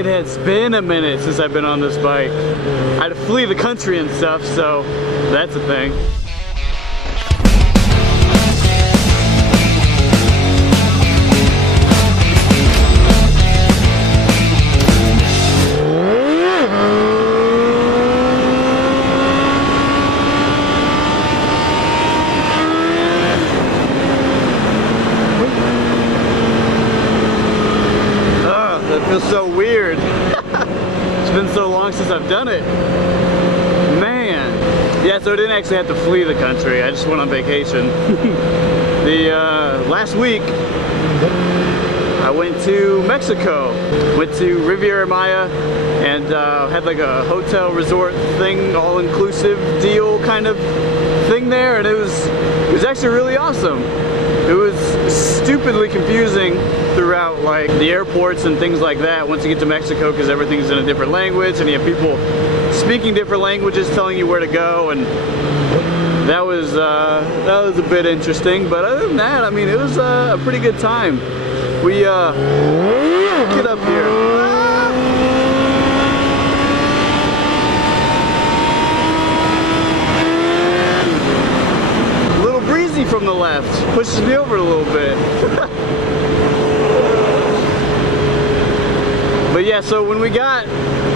It has been a minute since I've been on this bike. I had to flee the country and stuff, so that's a thing. Feels so weird. It's been so long since I've done it. Man. Yeah, so I didn't actually have to flee the country. I just went on vacation. Last week, I went to Mexico. Went to Riviera Maya and had like a hotel resort thing, all-inclusive deal kind of thing there, and it was actually really awesome. It was stupidly confusing throughout like the airports and things like that once you get to Mexico, because everything's in a different language and you have people speaking different languages telling you where to go, and that was a bit interesting. But other than that, I mean, it was a pretty good time. We get up here. From the left pushes me over a little bit. But yeah, so when we got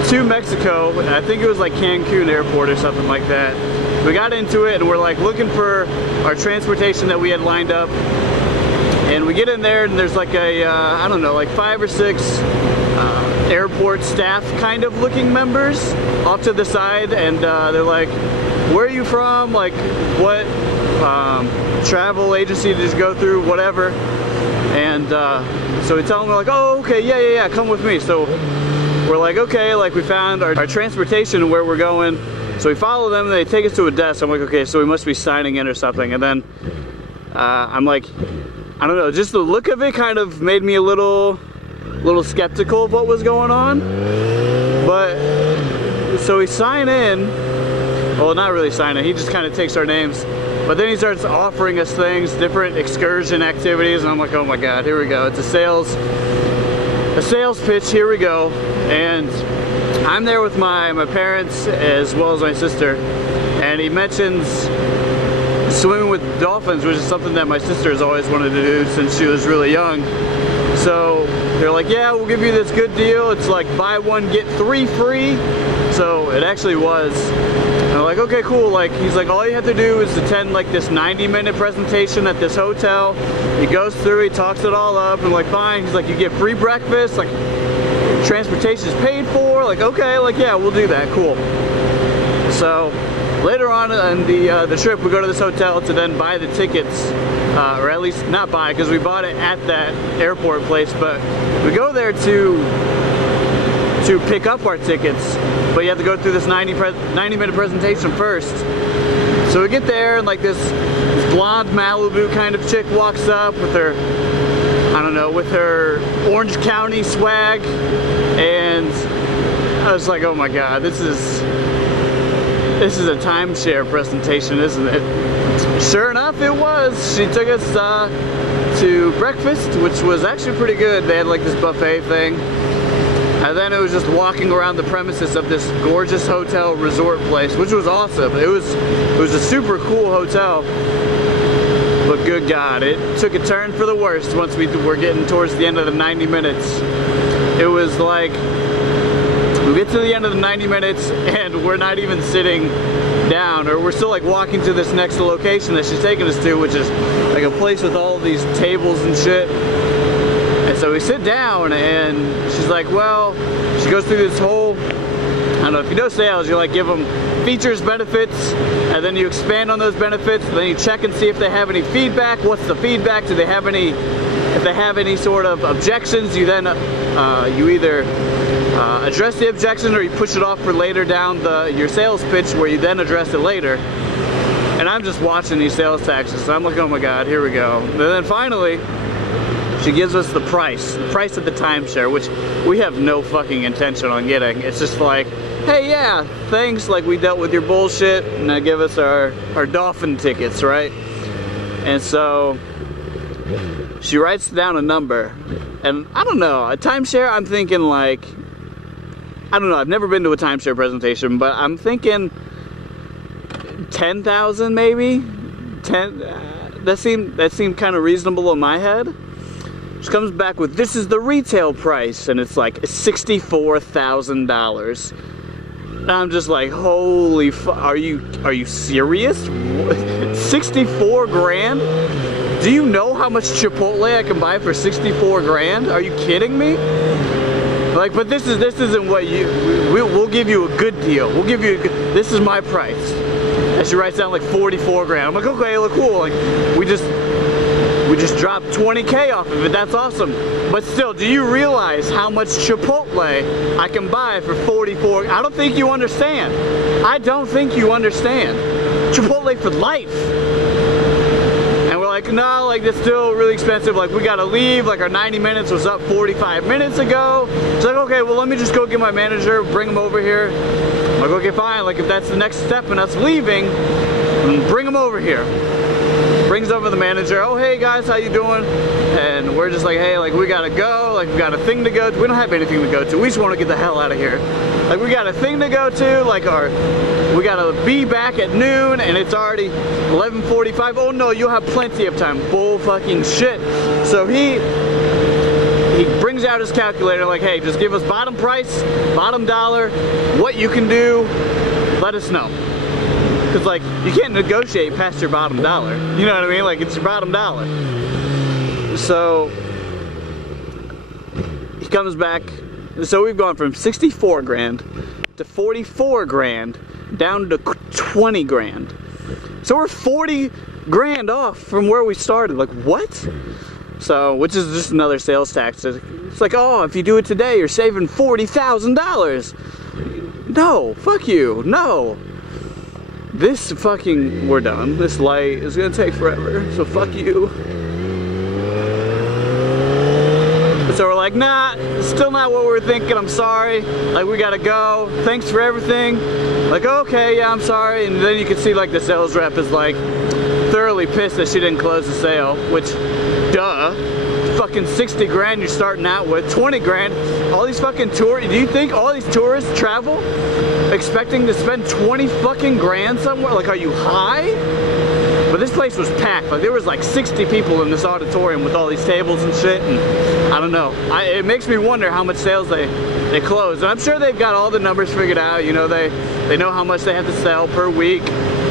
to Mexico, I think it was like Cancun airport or something like that, we got into it and we're like looking for our transportation that we had lined up, and we get in there and there's like a I don't know, like 5 or 6 airport staff kind of looking members off to the side, and they're like, where are you from, like what travel agency to just go through, whatever. And so we tell them, we're like, oh, okay, yeah, come with me. So we're like, okay, like we found our transportation and where we're going. So we follow them and they take us to a desk. I'm like, okay, so we must be signing in or something. And then I'm like, I don't know, just the look of it kind of made me a little skeptical of what was going on. But so we sign in, well, not really sign in, he just kind of takes our names. But then he starts offering us things, different excursion activities, and I'm like, oh my god, here we go. It's a sales pitch, here we go. And I'm there with my parents as well as my sister, and he mentions swimming with dolphins, which is something that my sister has always wanted to do since she was really young. So they're like, yeah, we'll give you this good deal. It's like buy one, get 3 free. So it actually was. And I'm like, okay, cool. Like, he's like, all you have to do is attend like this 90-minute presentation at this hotel. He goes through, he talks it all up, and like, fine. He's like, you get free breakfast, like transportation is paid for. Like, okay, like, yeah, we'll do that, cool. So later on in the trip, we go to this hotel to then buy the tickets, or at least not buy, because we bought it at that airport place, but we go there to pick up our tickets, but you have to go through this 90-minute presentation first. So we get there, and like this blonde Malibu kind of chick walks up with her, I don't know, with her Orange County swag, and I was like, oh my god, this is a timeshare presentation, isn't it? Sure enough, it was. She took us to breakfast, which was actually pretty good. They had like this buffet thing. And then it was just walking around the premises of this gorgeous hotel resort place, which was awesome. It was a super cool hotel. But good God, it took a turn for the worst once we were getting towards the end of the 90 minutes. It was like, we get to the end of the 90 minutes and we're not even sitting down, or we're still like walking to this next location that she's taking us to, which is like a place with all these tables and shit. And so we sit down and she's like, well, she goes through this whole, I don't know, if you know sales, you like give them features, benefits, and then you expand on those benefits, and then you check and see if they have any feedback. What's the feedback? Do they have any, if they have any sort of objections, you then, you either address the objection or you push it off for later down your sales pitch, where you then address it later. And I'm just watching these sales taxes, so I'm like, oh my god, here we go. And then finally, she gives us the price of the timeshare, which we have no fucking intention on getting. It's just like, hey, yeah, thanks, like we dealt with your bullshit, and now give us our dolphin tickets, right? And so she writes down a number, and I don't know, a timeshare, I'm thinking like I don't know, I've never been to a timeshare presentation, but I'm thinking 10,000 maybe? 10, that seemed kind of reasonable in my head. She comes back with, this is the retail price, and it's like $64,000. And I'm just like, holy fuck, are you serious? 64 grand? Do you know how much Chipotle I can buy for 64 grand? Are you kidding me? Like, but this isn't what we'll give you a good deal. We'll give you this is my price. And she writes down like 44 grand. I'm like, okay, look cool. Like, we just dropped 20K off of it. That's awesome. But still, do you realize how much Chipotle I can buy for 44? I don't think you understand. I don't think you understand. Chipotle for life. And we're like, no, like it's still really expensive. Like we gotta leave. Like our 90 minutes was up 45 minutes ago. She's like, okay, well let me just go get my manager, bring him over here. I'm like, okay, fine. Like if that's the next step in us leaving, bring him over here. Brings over the manager. Oh, hey guys, how you doing? And we're just like, hey, like we gotta go. Like we got a thing to go to. We don't have anything to go to. We just want to get the hell out of here. Like we got a thing to go to. Like we gotta be back at noon, and it's already 11:45. Oh no, you'll have plenty of time. Bull fucking shit. So he brings out his calculator. Like, hey, just give us bottom price, bottom dollar, what you can do. Let us know. Because, like, you can't negotiate past your bottom dollar. You know what I mean? Like, it's your bottom dollar. So, he comes back. So, we've gone from 64 grand to 44 grand down to 20 grand. So, we're 40 grand off from where we started. Like, what? So, which is just another sales tax. It's like, oh, if you do it today, you're saving $40,000. No, fuck you. No. This fucking, we're done. This light is gonna take forever, so fuck you. So we're like, nah, still not what we were thinking, I'm sorry. Like, we gotta go. Thanks for everything. Like, okay, yeah, I'm sorry. And then you can see, like, the sales rep is, like, thoroughly pissed that she didn't close the sale, which, duh. Fucking 60 grand you're starting out with, 20 grand. All these fucking tourists, do you think all these tourists travel expecting to spend 20 fucking grand somewhere? Like, are you high? But this place was packed. Like, there was like 60 people in this auditorium with all these tables and shit, and I don't know. It makes me wonder how much sales they close. And I'm sure they've got all the numbers figured out. You know, they know how much they have to sell per week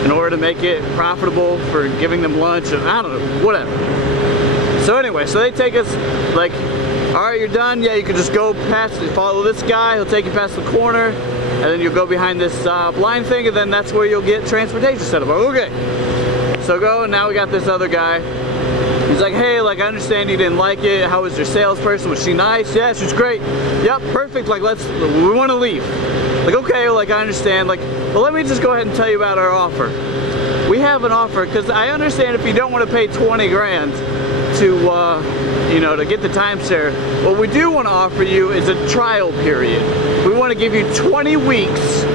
in order to make it profitable for giving them lunch, and I don't know, whatever. So anyway, so they take us, like, all right, you're done. Yeah, you can just go past, follow this guy. He'll take you past the corner, and then you'll go behind this blind thing, and then that's where you'll get transportation set up. Okay. So go, and now we got this other guy. He's like, hey, like, I understand you didn't like it. How was your salesperson? Was she nice? Yeah, she's great. Yep, perfect. Like, we want to leave. Like, okay, like, I understand. Like, well, let me just go ahead and tell you about our offer. We have an offer, because I understand if you don't want to pay 20 grand to, you know, to get the timeshare, what we do want to offer you is a trial period. We want to give you 20 weeks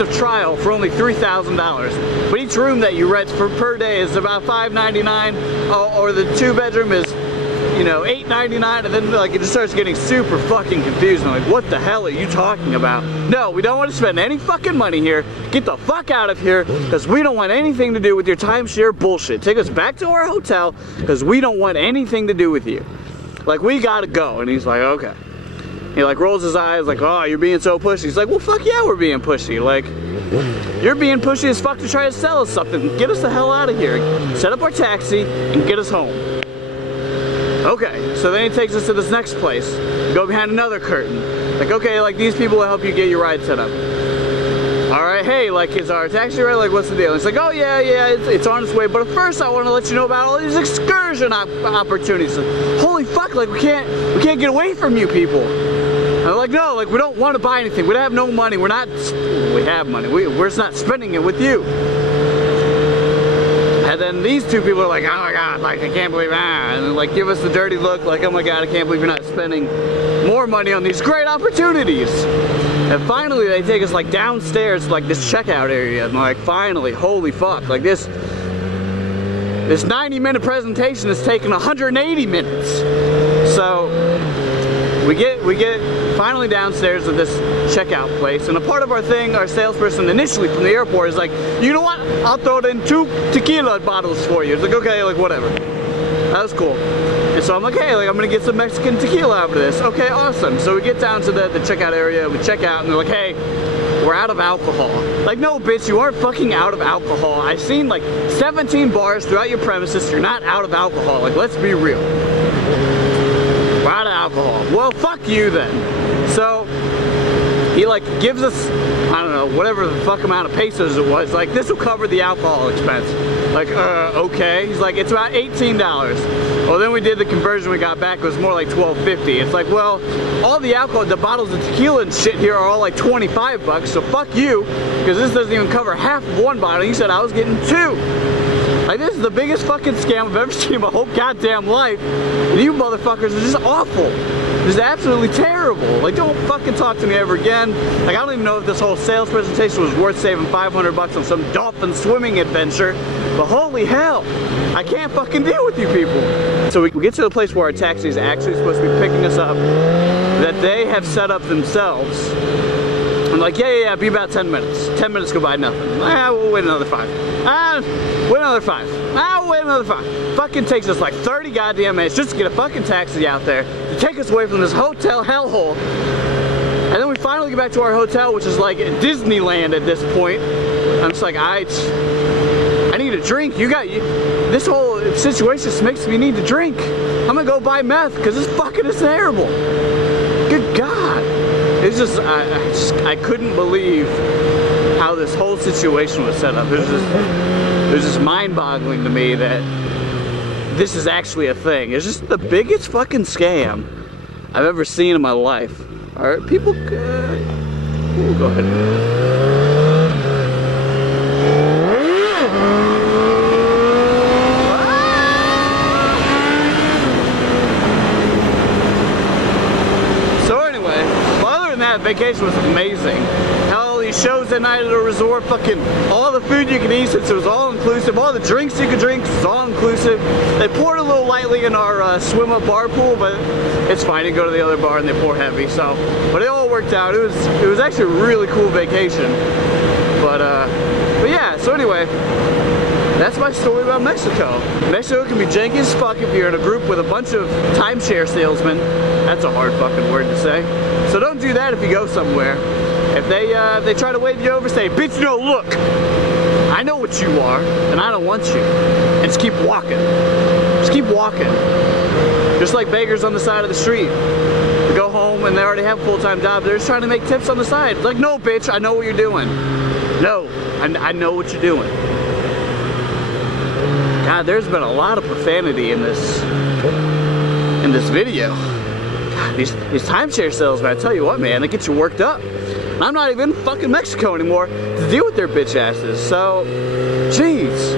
of trial for only $3,000. But each room that you rent for per day is about $5.99, or the 2-bedroom is, you know, $8.99, and then like it just starts getting super fucking confusing. Like, what the hell are you talking about? No, we don't want to spend any fucking money here. Get the fuck out of here, because we don't want anything to do with your timeshare bullshit. Take us back to our hotel, because we don't want anything to do with you. Like, we gotta go. And he's like, okay. He like rolls his eyes like, oh, you're being so pushy. He's like, well, fuck yeah, we're being pushy. Like, you're being pushy as fuck to try to sell us something. Get us the hell out of here. Set up our taxi and get us home. Okay, so then he takes us to this next place. Go behind another curtain. Like, okay, like these people will help you get your ride set up. Alright, hey, like, is our taxi ready? Like, what's the deal? It's like, oh yeah, it's on its way, but first I want to let you know about all these excursion opportunities. Like, holy fuck, like, we can't get away from you people. And they're like, no, like, we don't want to buy anything. We have no money. We have money. We're just not spending it with you. And then these two people are like, oh my god, like, I can't believe that. And like, give us the dirty look, like, oh my god, I can't believe you're not spending more money on these great opportunities. And finally, they take us like downstairs to like this checkout area. And like, finally, holy fuck, like this 90-minute presentation is taking 180 minutes. So We get finally downstairs at this checkout place, and a part of our thing, our salesperson initially from the airport is like, you know what? I'll throw in 2 tequila bottles for you. It's like, okay, like whatever. That was cool. And so I'm like, hey, like I'm gonna get some Mexican tequila out of this. Okay, awesome. So we get down to the checkout area, we check out, and they're like, hey, we're out of alcohol. Like, no, bitch, you aren't fucking out of alcohol. I've seen like 17 bars throughout your premises. You're not out of alcohol. Like, let's be real. We're out of alcohol. Well, fuck you then. So he like gives us, I don't know, whatever the fuck amount of pesos it was. Like, this will cover the alcohol expense. Like, okay. He's like, it's about $18. Well, then we did the conversion, we got back, it was more like $12.50. It's like, well, all the alcohol, the bottles of tequila and shit here are all like 25 bucks, so fuck you, because this doesn't even cover half of one bottle. You said I was getting 2. Like, this is the biggest fucking scam I've ever seen in my whole goddamn life. And you motherfuckers are just awful. Just absolutely terrible. Like, don't fucking talk to me ever again. Like, I don't even know if this whole sales presentation was worth saving 500 bucks on some dolphin swimming adventure. But holy hell, I can't fucking deal with you people. So we get to the place where our taxi is actually supposed to be picking us up, that they have set up themselves. I'm like, yeah, be about 10 minutes. 10 minutes go by, nothing. We'll wait another 5. Wait another 5. We'll wait another 5. Fucking takes us like 30 goddamn minutes just to get a fucking taxi out there to take us away from this hotel hellhole. And then we finally get back to our hotel, which is like Disneyland at this point. I'm just like, I need a drink. This whole situation just makes me need to drink. I'm gonna go buy meth because this fucking is terrible. Good God. It's just, I couldn't believe how this whole situation was set up. It was just mind-boggling to me that this is actually a thing. It's just the biggest fucking scam I've ever seen in my life. Alright, people, we'll go ahead. Vacation was amazing. Hell, these shows at night at a resort, fucking all the food you could eat since it was all inclusive, all the drinks you could drink, it was all inclusive. They poured a little lightly in our swim up bar pool, but it's fine. You go to the other bar and they pour heavy. So, but it all worked out. It was actually a really cool vacation. But yeah. So anyway, that's my story about Mexico. Mexico can be janky as fuck if you're in a group with a bunch of timeshare salesmen. That's a hard fucking word to say. So don't do that if you go somewhere. If they try to wave you over, say, bitch, no, look, I know what you are, and I don't want you. And just keep walking. Just keep walking. Just like beggars on the side of the street. They go home and they already have a full-time job. They're just trying to make tips on the side. It's like, no, bitch, I know what you're doing. No, I know what you're doing. God, there's been a lot of profanity in this video. God, these timeshare salesmen, I tell you what, man, they get you worked up. And I'm not even in fucking Mexico anymore to deal with their bitch asses. So, jeez.